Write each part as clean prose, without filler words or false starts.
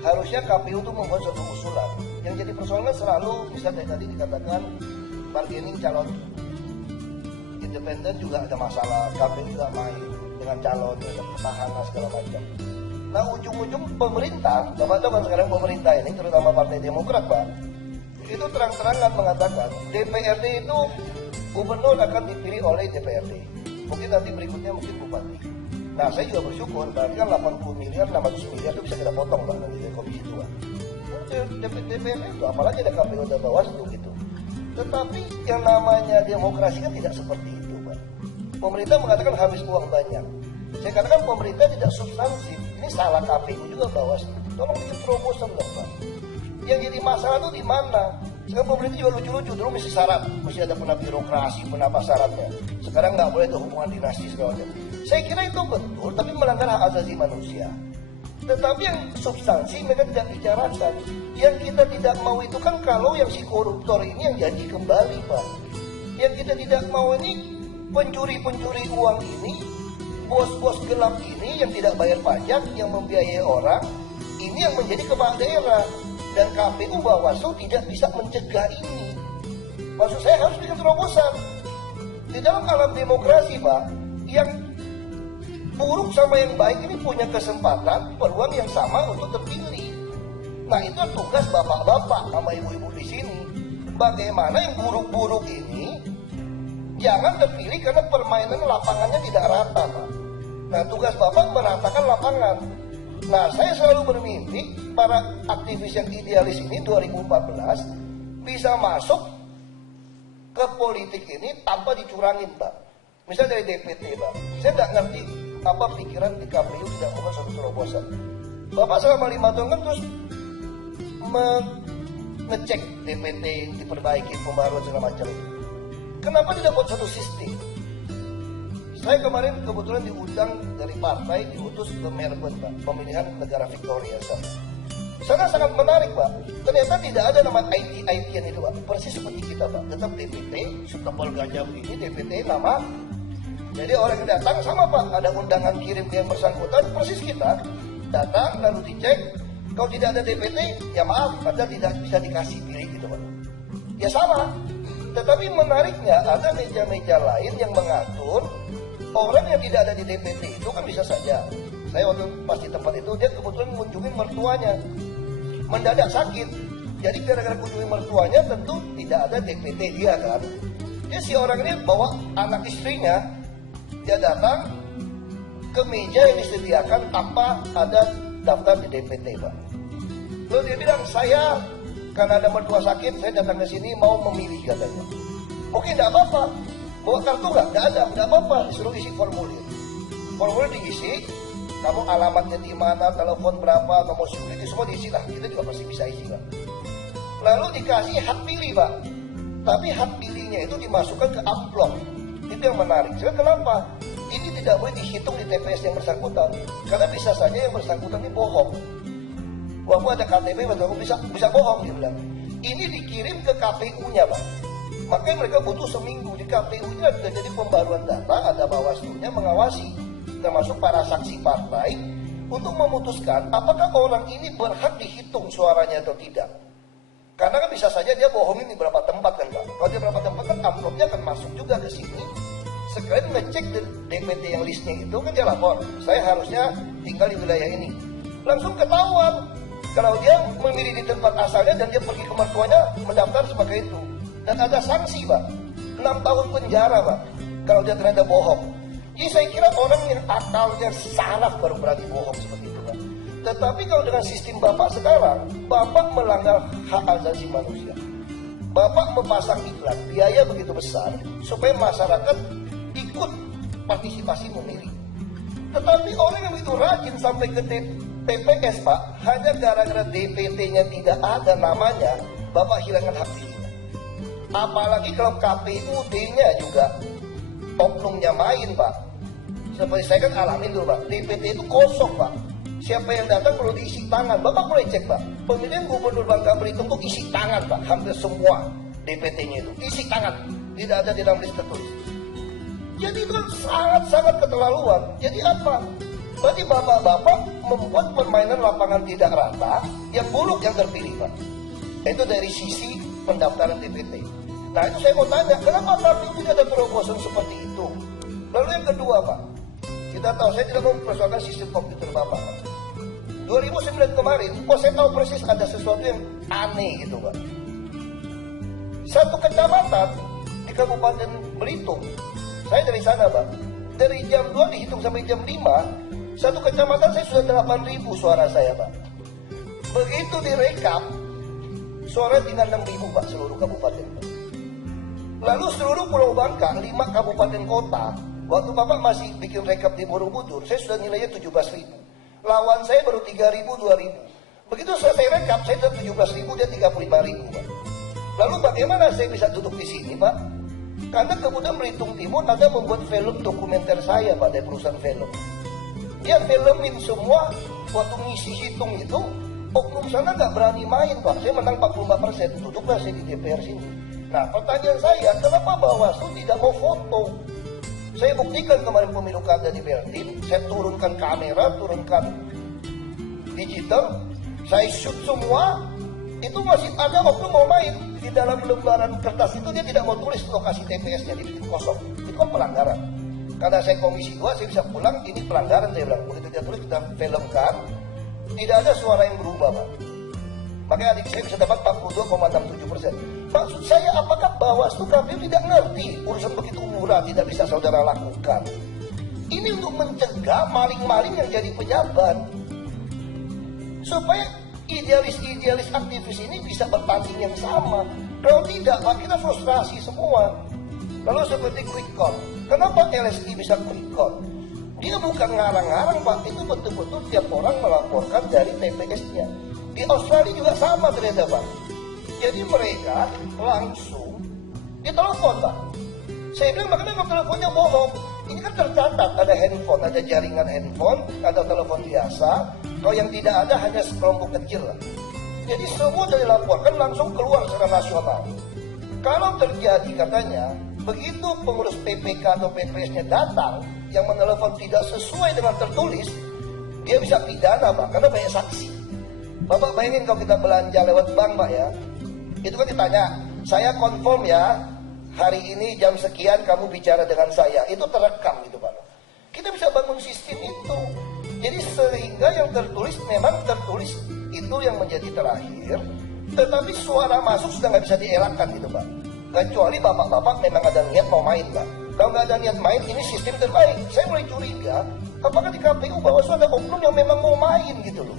harusnya KPU itu membuat suatu usulan. Yang jadi persoalan selalu, misalnya tadi dikatakan bargaining calon independen juga ada masalah, KPU juga main dengan calon, dengan petahana segala macam. Nah ujung-ujung pemerintah, Bapak tahu kan sekarang pemerintah ini, terutama Partai Demokrat Pak, itu terang-terangan mengatakan DPRD itu gubernur akan dipilih oleh DPRD. Mungkin nanti berikutnya mungkin bupati. Nah saya juga bersyukur, berarti kan 80 miliar, 600 miliar itu bisa kita potong Pak nanti dari Komisi 2. DPRD itu apalagi ada KPU dan Bawaslu gitu. Tetapi yang namanya demokrasi kan tidak seperti itu Pak. Pemerintah mengatakan habis uang banyak. Saya katakan pemerintah tidak substansif. Ini salah KPU juga Bawaslu. Tolong bikin terobosan dong Pak. Yang jadi masalah itu di mana? Sekarang pemerintah juga lucu-lucu, dulu mesti syarat, mesti ada pernah birokrasi, pernah apa syaratnya. Sekarang nggak boleh ada hubungan dinasti segala macam. Saya kira itu betul, tapi melanggar hak asasi manusia. Tetapi yang substansi mereka tidak bicarakan. Yang kita tidak mau itu kan kalau yang si koruptor ini yang jadi kembali Pak. Yang kita tidak mau ini pencuri-pencuri uang ini, bos-bos gelap ini yang tidak bayar pajak, yang membiayai orang, ini yang menjadi kepala daerah. Dan KPU Bawaslu tidak bisa mencegah ini. Maksud saya harus bikin terobosan. Di dalam alam demokrasi Pak, yang buruk sama yang baik ini punya kesempatan, peluang yang sama untuk terpilih. Nah itu tugas bapak-bapak sama ibu-ibu di sini. Bagaimana yang buruk-buruk ini jangan terpilih karena permainan lapangannya tidak rata Pak. Nah tugas bapak meratakan lapangan. Nah saya selalu bermimpi para aktivis yang idealis ini 2014 bisa masuk ke politik ini tanpa dicurangin Pak. Misalnya dari DPT Pak, saya nggak ngerti apa pikiran di KPU tidak membuat suatu terobosan. Bapak selama 5 tahun kan terus mengecek DPT, diperbaiki, pembaruan segala macam. Kenapa tidak buat satu sistem? Saya kemarin kebetulan diundang dari partai, diutus ke Melbourne Pak, pemilihan negara Victoria sana. Sana sangat menarik Pak. Ternyata tidak ada nama IT-an itu Pak, persis seperti kita Pak. Tetap DPT, setebal gajah begini, DPT nama. Jadi orang yang datang sama Pak, ada undangan kirim yang bersangkutan, persis kita. Datang lalu dicek, kalau tidak ada DPT, ya maaf, Anda tidak bisa dikasih pilih gitu Pak. Ya sama. Tetapi menariknya ada meja-meja lain yang mengatur orang yang tidak ada di DPT itu kan bisa saja. Saya waktu pas di tempat itu dia kebetulan mengunjungi mertuanya, mendadak sakit. Jadi gara-gara kunjungi mertuanya tentu tidak ada DPT dia kan. Dia si orang ini bawa anak istrinya, dia datang ke meja yang disediakan tanpa ada daftar di DPT Pak. Lalu dia bilang saya karena ada mertua sakit saya datang ke sini mau memilih katanya. Oke tidak apa-apa. Bawa kartu nggak ada, nggak apa-apa, disuruh isi formulir. Formulir diisi, kamu alamatnya di mana, telepon berapa, nomor security, semua diisi lah. Kita juga pasti bisa isi Pak. Lalu dikasih hak pilih Pak. Tapi hak pilihnya itu dimasukkan ke amplop. Itu yang menarik. Jadi kenapa? Ini tidak boleh dihitung di TPS yang bersangkutan. Karena bisa saja yang bersangkutan ini bohong. Walaupun ada KTP, bisa bohong dia bilang. Ini dikirim ke KPU-nya Pak. Makanya mereka butuh seminggu di KPU ini ada jadi pembaruan data, ada Bawaslu-nya mengawasi, termasuk para saksi partai untuk memutuskan apakah orang ini berhak dihitung suaranya atau tidak. Karena kan bisa saja dia bohongin di beberapa tempat kan Pak. Kalau di beberapa tempat kan amplopnya akan masuk juga ke sini. Sekalian ngecek DPT yang listnya itu kan dia lapor, saya harusnya tinggal di wilayah ini. Langsung ketahuan kalau dia memilih di tempat asalnya dan dia pergi ke mertuanya mendaftar sebagai itu. Dan ada sanksi Pak, 6 tahun penjara Pak, kalau dia ternyata bohong. Jadi saya kira orang yang akalnya saraf baru berani bohong seperti itu Pak. Tetapi kalau dengan sistem Bapak sekarang, Bapak melanggar hak asasi manusia. Bapak memasang iklan, biaya begitu besar, supaya masyarakat ikut partisipasi memilih. Tetapi orang yang begitu rajin sampai ke TPS Pak, hanya gara-gara DPT-nya tidak ada namanya, Bapak hilangkan hak pilih. Apalagi kalau KPUD-nya juga oknumnya main Pak. Seperti saya kan alamin dulu Pak, DPT itu kosong Pak. Siapa yang datang perlu diisi tangan. Bapak boleh cek Pak, pemilihan gubernur Bangka Belitung itu isi tangan Pak. Hampir semua DPT-nya itu isi tangan, tidak ada di dalam list tertulis. Jadi itu kan sangat-sangat keterlaluan. Jadi apa? Berarti bapak-bapak membuat permainan lapangan tidak rata, yang buruk yang terpilih, Pak. Itu dari sisi pendaftaran DPT. Nah itu saya mau tanya, kenapa KPU tidak ada terobosan seperti itu? Lalu yang kedua, Pak, kita tahu, saya tidak mau mempersoalkan sistem komputer Bapak, Pak. 2009 kemarin, kok saya tahu persis ada sesuatu yang aneh gitu, Pak. Satu kecamatan di Kabupaten Belitung, saya dari sana, Pak, dari jam 2 dihitung sampai jam 5, satu kecamatan saya sudah 8.000 suara saya, Pak. Begitu direkap, suara tinggal 6.000, Pak, seluruh kabupaten, Pak. Lalu seluruh Pulau Bangka, 5 kabupaten kota, waktu Bapak masih bikin rekap di Borobudur, saya sudah nilainya 17.000. Lawan saya baru 3.000, 2.000. Begitu selesai rekap, saya sudah 17.000, dia 35.000, Pak. Lalu bagaimana saya bisa duduk di sini, Pak? Karena kemudian Belitung Timur ada membuat film dokumenter saya, Pak, dari perusahaan film. Dia filmin semua, waktu ngisi hitung itu, oknum sana nggak berani main, Pak. Saya menang 44%, duduklah saya di DPR sini. Nah, pertanyaan saya, kenapa Bawaslu tidak mau foto? Saya buktikan kemarin pemilu kada di Berlin, saya turunkan kamera, turunkan digital, saya shoot semua, itu masih ada oknum mau main. Di dalam lembaran kertas itu dia tidak mau tulis lokasi TPS-nya, dibikin kosong. Itu kan pelanggaran. Karena saya komisi 2, saya bisa pulang, ini pelanggaran, saya bilang. Begitu dia tulis, kita filmkan, tidak ada suara yang berubah, Pak. Makanya adik saya bisa dapat 42,67%. Maksud saya, apakah Bawaslu KPU tidak ngerti urusan begitu murah tidak bisa saudara lakukan? Ini untuk mencegah maling-maling yang jadi pejabat. Supaya idealis-idealis aktivis ini bisa bertanding yang sama. Kalau tidak, Pak, kita frustrasi semua. Lalu seperti quick count. Kenapa LSI bisa quick count? Dia bukan ngarang-ngarang, Pak. Itu betul-betul tiap orang melaporkan dari TPS-nya. Di Australia juga sama ternyata, Pak. Jadi mereka langsung ditelepon, Pak. Saya bilang, bagaimana kalau teleponnya bohong? Ini kan tercatat, ada handphone, ada jaringan handphone, ada telepon biasa. Kalau yang tidak ada hanya sekelompok kecil lah. Jadi semua dari laporkan langsung keluar secara nasional. Kalau terjadi katanya, begitu pengurus PPK atau PPS-nya datang, yang menelepon tidak sesuai dengan tertulis, dia bisa pidana, Pak, karena banyak saksi. Bapak bayangin kalau kita belanja lewat bank, Pak, ya. Itu kan ditanya, saya konfirm ya, hari ini jam sekian kamu bicara dengan saya. Itu terekam gitu, Pak. Kita bisa bangun sistem itu. Jadi sehingga yang tertulis memang tertulis itu yang menjadi terakhir. Tetapi suara masuk sudah nggak bisa dielakkan gitu, Pak. Kecuali bapak-bapak memang ada niat mau main, Pak. Kalau nggak ada niat main, ini sistem terbaik. Saya mulai curiga, apakah di KPU Bawaslu ada oknum yang memang mau main gitu loh.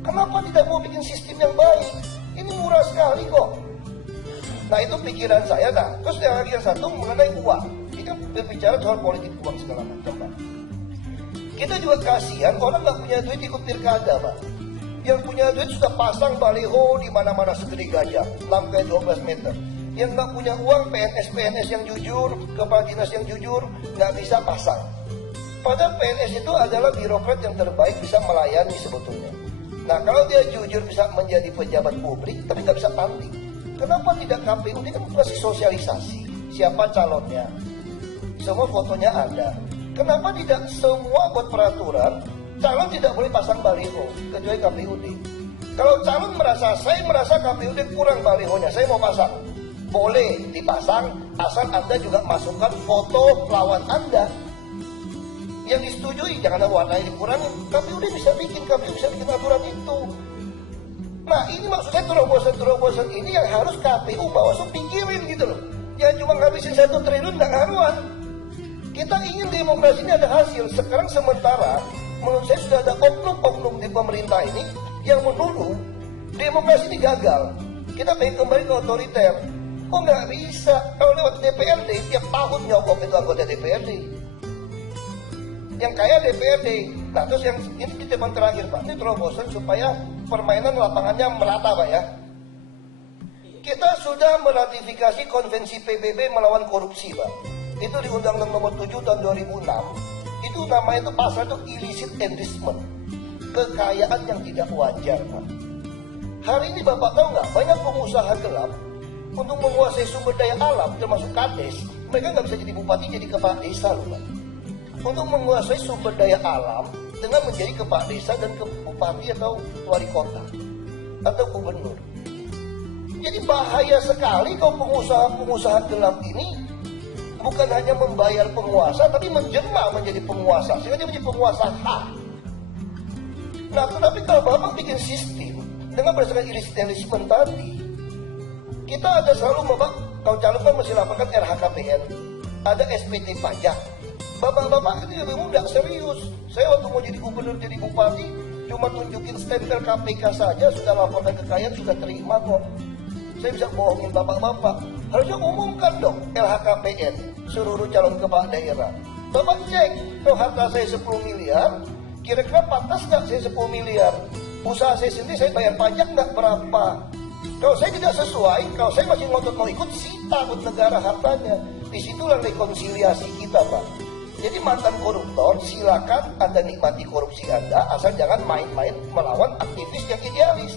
Kenapa tidak mau bikin sistem yang baik? Ini murah sekali kok. Nah itu pikiran saya. Nah terus yang lagi yang satu mengenai uang. Ini kan berbicara soal politik uang segala macam, Pak. Kita juga kasihan orang nggak punya duit ikut pilkada, Pak. Yang punya duit sudah pasang baliho di mana-mana segede gajah, sampai 12 meter. Yang nggak punya uang, PNS yang jujur, kepala dinas yang jujur, nggak bisa pasang. Padahal PNS itu adalah birokrat yang terbaik bisa melayani sebetulnya. Nah kalau dia jujur bisa menjadi pejabat publik, tapi nggak bisa tanding. Kenapa tidak KPU? Ini kan masih sosialisasi. Siapa calonnya? Semua fotonya ada. Kenapa tidak semua buat peraturan, calon tidak boleh pasang baliho, kecuali KPUD. Kalau calon merasa, saya merasa KPUD kurang balihonya, saya mau pasang. Boleh dipasang, asal Anda juga masukkan foto lawan Anda. Yang disetujui, jangan ada warnanya dikurangi. KPUD bisa bikin aturan itu. Nah ini maksudnya terobosan-terobosan ini yang harus KPU Bawaslu pikirin gitu loh. Jangan cuma ngabisin 1 triliun nggak ngaruhan. Kita ingin demokrasi ini ada hasil. Sekarang sementara menurut saya sudah ada oknum-oknum di pemerintah ini yang menuduh demokrasi ini gagal. Kita pengen kembali ke otoriter. Oh nggak bisa. Kalau lewat DPRD tiap tahun nyogok itu anggota DPRD. Yang kaya DPRD. Nah terus yang ini titipan terakhir, Pak. Ini terobosan supaya permainan lapangannya merata, Pak, ya. Kita sudah meratifikasi konvensi PBB melawan korupsi, Pak. Itu di Undang-Undang Nomor 7 tahun 2006. Itu namanya itu pasal itu illicit enrichment, kekayaan yang tidak wajar, Pak. Hari ini Bapak tahu nggak, banyak pengusaha gelap untuk menguasai sumber daya alam termasuk kades, mereka nggak bisa jadi bupati, jadi kepala desa loh, Pak. Untuk menguasai sumber daya alam, dengan menjadi kepala desa dan bupati atau wali kota atau gubernur. Jadi bahaya sekali kalau pengusaha-pengusaha gelap ini bukan hanya membayar penguasa, tapi menjelma menjadi penguasa, sehingga dia menjadi penguasa hak. Nah, tetapi kalau Bapak bikin sistem dengan berdasarkan ilisitisme tadi, kita ada selalu Bapak, kalau calon kan mesti laporkan RHKPN, ada SPT pajak. Bapak-bapak itu lebih mudah, serius. Saya waktu mau jadi gubernur, jadi bupati, cuma tunjukin stempel KPK saja, sudah laporkan kekayaan, sudah terima kok. Saya bisa bohongin bapak-bapak. Harusnya umumkan dong LHKPN seluruh calon kepala daerah. Bapak cek, kalau harta saya 10 miliar, kira-kira pantas nggak saya 10 miliar? Usaha saya sendiri saya bayar pajak nggak berapa? Kalau saya tidak sesuai, kalau saya masih ngotot mau ikut, sita buat negara hartanya. Disitulah rekonsiliasi kita, Pak. Jadi mantan koruptor, silakan Anda nikmati korupsi Anda, asal jangan main-main melawan aktivis yang idealis.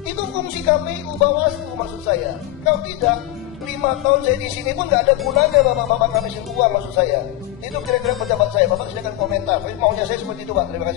Itu fungsi KPU, Bawaslu maksud saya. Kalau tidak, 5 tahun saya di sini pun nggak ada gunanya bapak-bapak ngabisin uang maksud saya. Itu kira-kira pendapat saya. Bapak silakan komentar. Maunya saya seperti itu, Pak. Terima kasih.